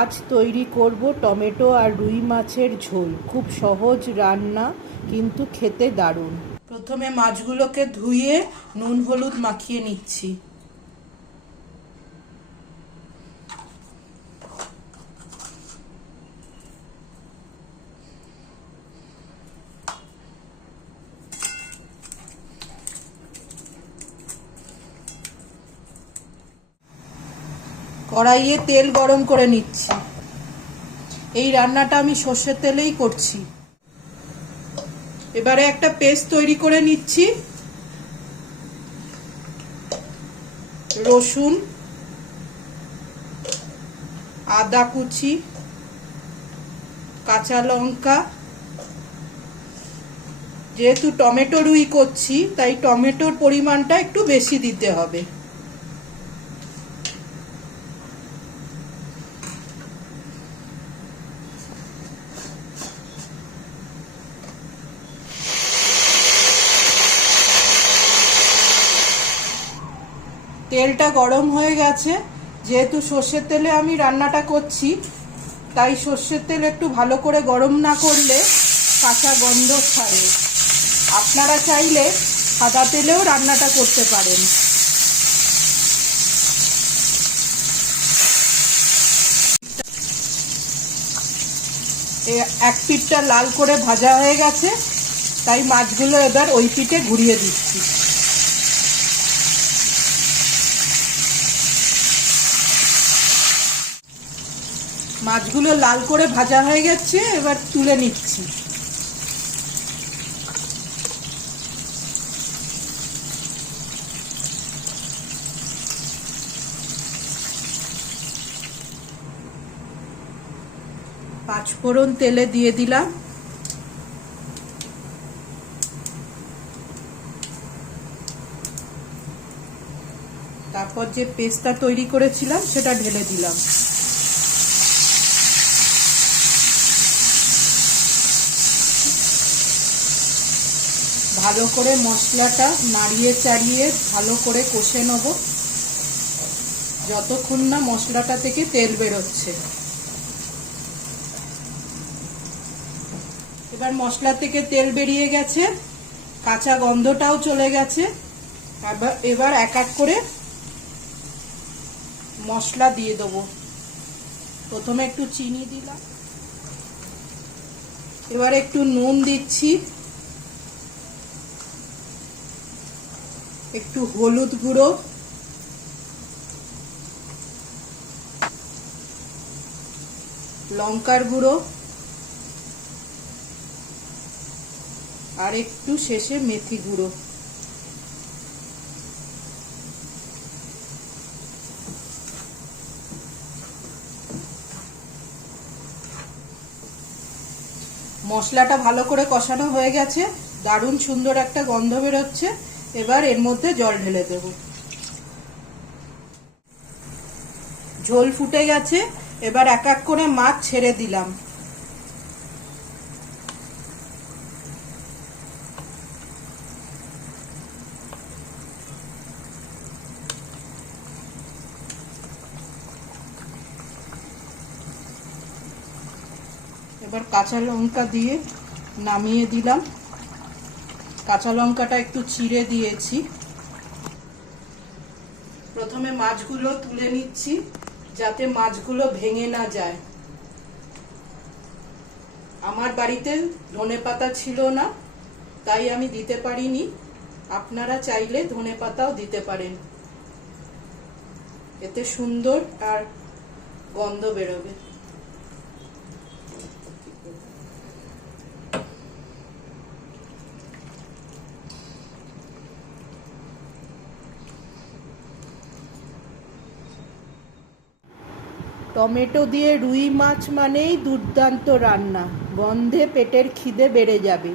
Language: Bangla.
আজ তৈরি করব টমেটো আর রুই মাছের ঝোল। খুব সহজ রান্না, কিন্তু খেতে দারুণ। প্রথমে মাছগুলোকে ধুয়ে নুন হলুদ মাখিয়ে নিচ্ছি। কড়াইয়ে তেল গরম করে নিচ্ছি। এই রান্নাটা আমি সর্ষের তেলেই করছি। এবারে একটা পেস্ট তৈরি করে নিচ্ছি। রসুন, আদা কুচি, কাঁচা লঙ্কা। যেহেতু টমেটো রুই করছি, তাই টমেটোর পরিমাণটা একটু বেশি দিতে হবে। তেলটা গরম হয়ে গেছে। যেহেতু সর্ষের তেলে আমি রান্নাটা করছি, তাই সর্ষের তেল একটু ভালো করে গরম না করলে কাঁচা গন্ধ ছাড়ে। আপনারা চাইলে সাদা তেলেও রান্নাটা করতে পারেন। এক পিঠটা লাল করে ভাজা হয়ে গেছে, তাই মাছগুলো এবার ওই পিঠে ঘুরিয়ে দিচ্ছি। মাছগুলো লাল করে ভাজা হয়ে গেছে, এবার তুলে নিচ্ছি। পাঁচফোড়ন তেলে দিয়ে দিলাম। তারপর যে পেস্টটা তৈরি করেছিলাম সেটা ঢেলে দিলাম। ভালো করে মশলাটা নাড়িয়ে চাড়িয়ে ভালো করে কষে নেব, যতক্ষণ না মশলাটা থেকে তেল বেরোচ্ছে। এবার মশলা থেকে তেল বেরিয়ে গেছে, কাঁচা গন্ধটাও চলে গেছে। এবার এক এক করে মশলা দিয়ে দেবো। প্রথমে একটু চিনি দিলাম, এবার একটু নুন দিচ্ছি, একটু হলুদ গুঁড়ো, লঙ্কার গুঁড়ো, আর একটু শেষে মেথি গুঁড়ো। মশলাটা ভালো করে কষানো হয়ে গেছে, দারুণ সুন্দর একটা গন্ধ বেরোচ্ছে। এবার এর মধ্যে জল ঢেলে দেব। ঝোল ফুটে গেছে, এবার এক এক করে মাছ ছেড়ে দিলাম। এবার কাঁচা লঙ্কা দিয়ে নামিয়ে দিলাম। কাঁচা লঙ্কাটা একটু চিড়ে দিয়েছি। প্রথমে মাছগুলো তুলে নিচ্ছি, যাতে মাছগুলো ভেঙে না যায়। আমার বাড়িতে ধনেপাতা ছিল না, তাই আমি দিতে পারিনি। আপনারা চাইলে ধনেপাতাও দিতে পারেন, এতে সুন্দর আর গন্ধ বেরোবে। টমেটো দিয়ে রুই মাছ মানেই দুর্দান্ত রান্না। গন্ধে পেটের খিদে বেড়ে যাবে।